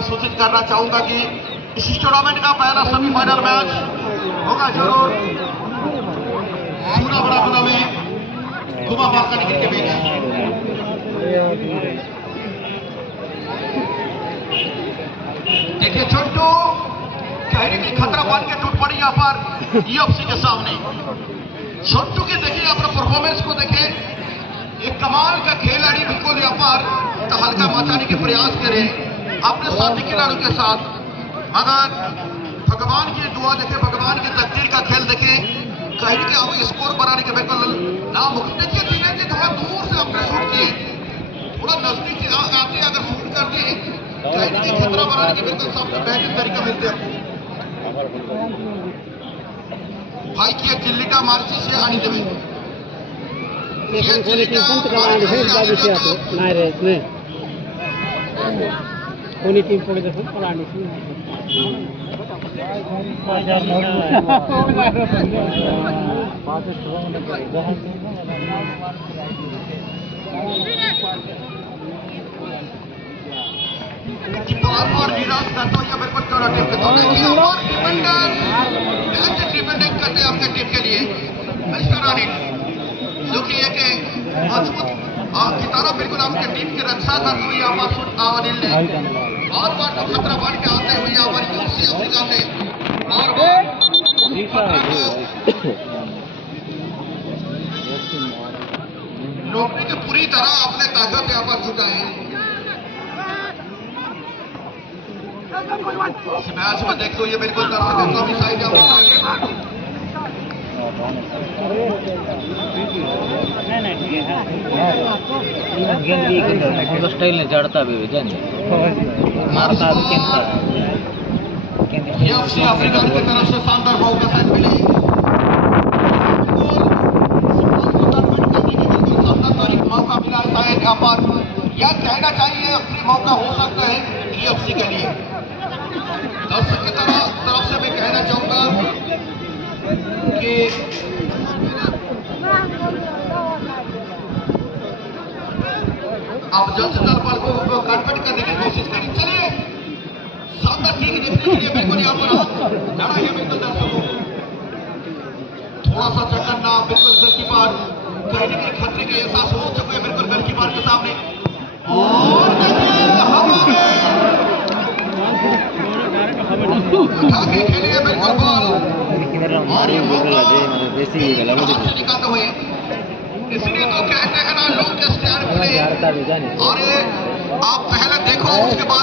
सूचित करना चाहूंगा कि इस टूर्नामेंट का पहला सेमीफाइनल मैच होगा जरूर सूरा बराबरा में कुमा बाका निकल के बीच। देखिए छोटू कहने की खतरा बन के टूट पड़ी यहाँ पर यूएफसी के सामने। छोटू के देखिए अपना परफॉर्मेंस को देखे, एक कमाल का खिलाड़ी बिल्कुल यहाँ पर हल्का मचाने के प्रयास करे अपने साथी खिलाड़ियों के साथ, मगर भगवान की दुआ देखे, भगवान की तकदीर का खेल देखे, कहीं के अब स्कोर बनाने के बिल्कुल नामुमकिन। देखिए दिनेश जी थोड़ा दूर से अपने शूट किए, थोड़ा नजदीक आते अगर शूट कर दिए कहीं के खतरा बनाने के बिल्कुल सबसे बेहतरीन तरीका मिलते हैं भाई की चिल्लीटा मार्ची से आनी देवे कोणी टीम पडे तसं पण आणि और निराश करता हूँ बिल्कुल करा टीम के और डिपेंडेंट करते हैं आपके टीम के लिए मिस्टर रानी, जो कि एक मजबूत कितारा बिल्कुल आपके टीम की रक्षा करते हुए यहाँ पर अनिल ने और बार तो खतरा बढ़ के आते हुए यहाँ पर यूसी अफ्रीका से और रोकने की पूरी तरह अपने ताकत यहाँ पर जुटाए। इस मैच में देखते हुए बिल्कुल दर्शकों का भी साइड स्टाइल ने जड़ता भी मारता यूएफसी अफ्रीका की तरफ से शानदार बॉल का साइड मिली, मौका मिला शायद यहाँ पर, यह कहना चाहिए अपनी मौका हो सकता है यूएफसी के लिए। दर्शक की तरफ से मैं कहना चाहूंगा कि आप जल्द से जल्द बॉल को कन्वर्ट करने की कोशिश करें। चलिए शानदार ठीक देखने के लिए बिल्कुल यहाँ पर लड़ा है बिल्कुल दर्शकों, थोड़ा सा चकन्ना बिल्कुल गोलकीपर कहने के खतरे के एहसास हो चुके हैं बिल्कुल गोलकीपर के सामने। और उठा के खेलिए बिल्कुल बॉल और ये निकालते हुए, इसलिए तो कहते हैं ना लोग के स्टैंड प्ले, और आप पहले देखो उसके बाद